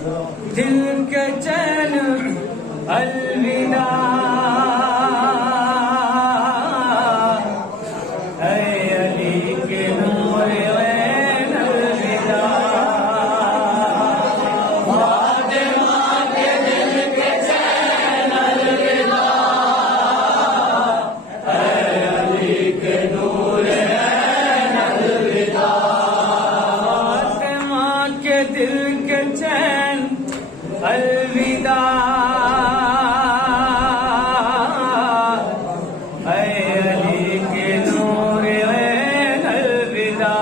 दिल के चैन अलविदा, ऐ अली के नूर ऐन अलविदा, फातिमा के दिल के चैन अलविदा, ऐ अली के नूर ऐन अलविदा, फातिमा के दिल के चैन अलविदा, ऐ अली के नूर ऐन अलविदा,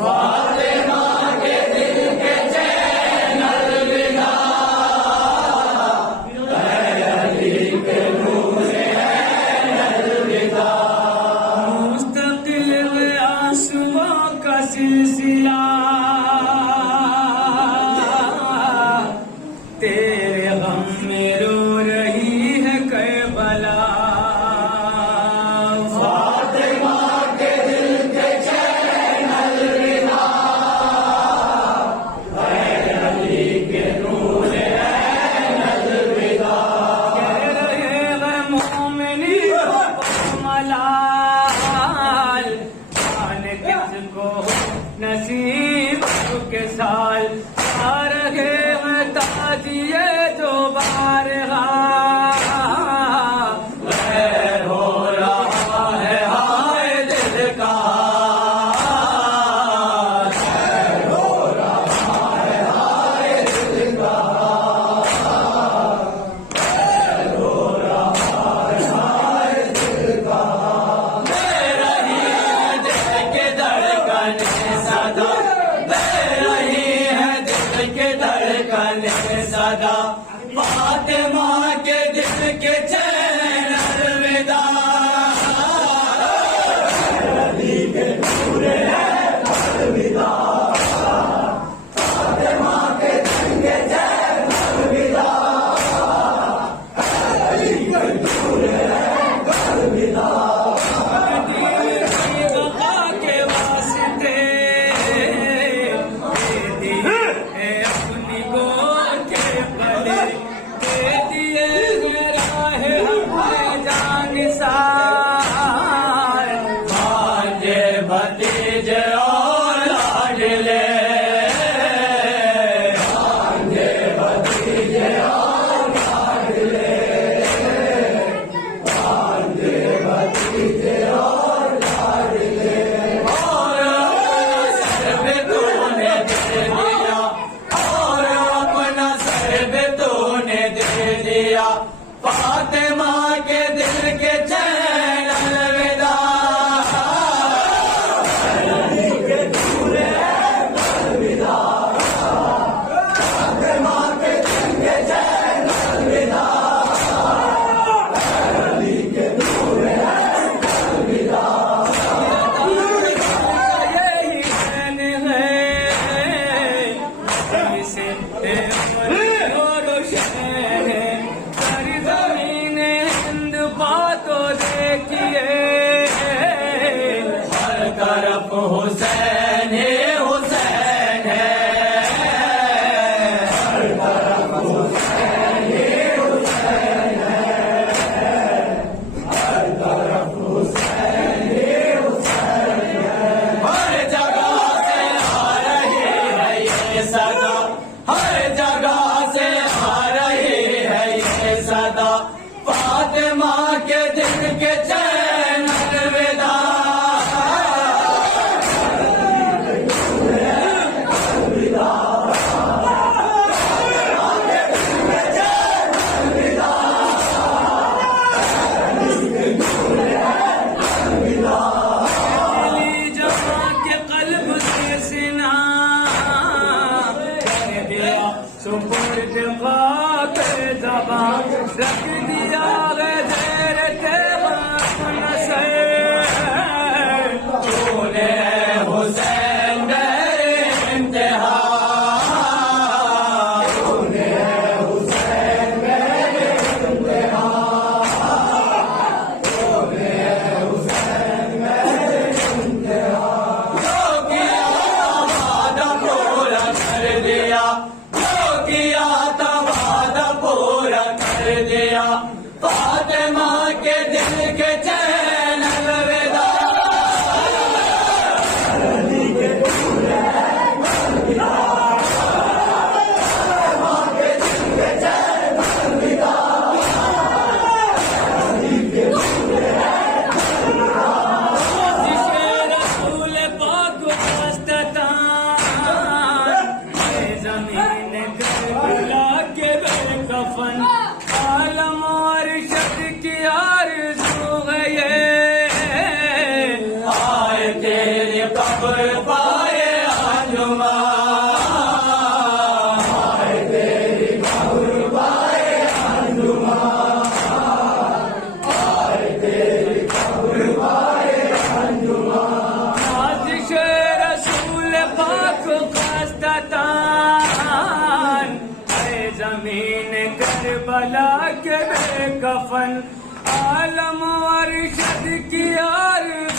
फातिमा के दिल के चैन अलविदा, ऐ अली के नूर ऐन अलविदा, मुस्तकिल आंसुओं का सिलसिला तेरे गम में रो रही है करबला, फातिमा के दिल के चैन अलविदा, ऐ अली के नूर ऐन अलविदा, कह रहे हैं मोमिनी मलाल, जाने किसको नसीब के साल, आ रहे ताजिए जो बारहा हो रहा है हाय दिल का, हो रहा है हाय दिल का, हो रहा है हाय दिल का, दे रही है दिल के धड़कन सदा, दे रही है दिल के धड़कन सदा, फातिमा के दिल के चैन अलविदा, अली के नूर ऐन अलविदा, फातिमा के दिल के चैन अलविदा, अली के नूर ऐन अलविदा, दीन की बका के वास्ते अपनी गोद के गले दे दिए राह हमने जान सार, भांजे भतीजे और लाडले, भांजे भतीजे और लाडले, भांजे भतीजे और लाडले, और सर पे तूने दे दिया, और अपना सर पे तूने दे दिया, फातिमा के दिल के चैन अलविदा, अली के नूर ऐन अलविदा, फातिमा के दिल के चैन अलविदा, अली के नूर ऐन अलविदा, यही चैन है जिसे रोशन है, सारी ज़मीन हिंद बातों देखिए, हर तरफ हुसैन ही हुसैन है, हर तरफ हुसैन ही हुसैन है, हर तरफ हुसैन ही हुसैन है, हर जगह से आ रही है ये सदा, हर जगह से आ रही है ये सदा, फातिमा के दिल के चैन अलविदा, दिली जमा के कल्ब से सिना कर दिया सुपुर्द खातिर ज़बान, रख दिया ग़ैर तेग़ नसर, तूने हुसैन मेरे इंतहा, तूने हुसैन मेरे इंतहा, तूने हुसैन मेरे इंतहा, जो किया वादा पूरा कर दिया, शतान, है जमीन करबला के बेकफन, आलम अरशद की आरज़ू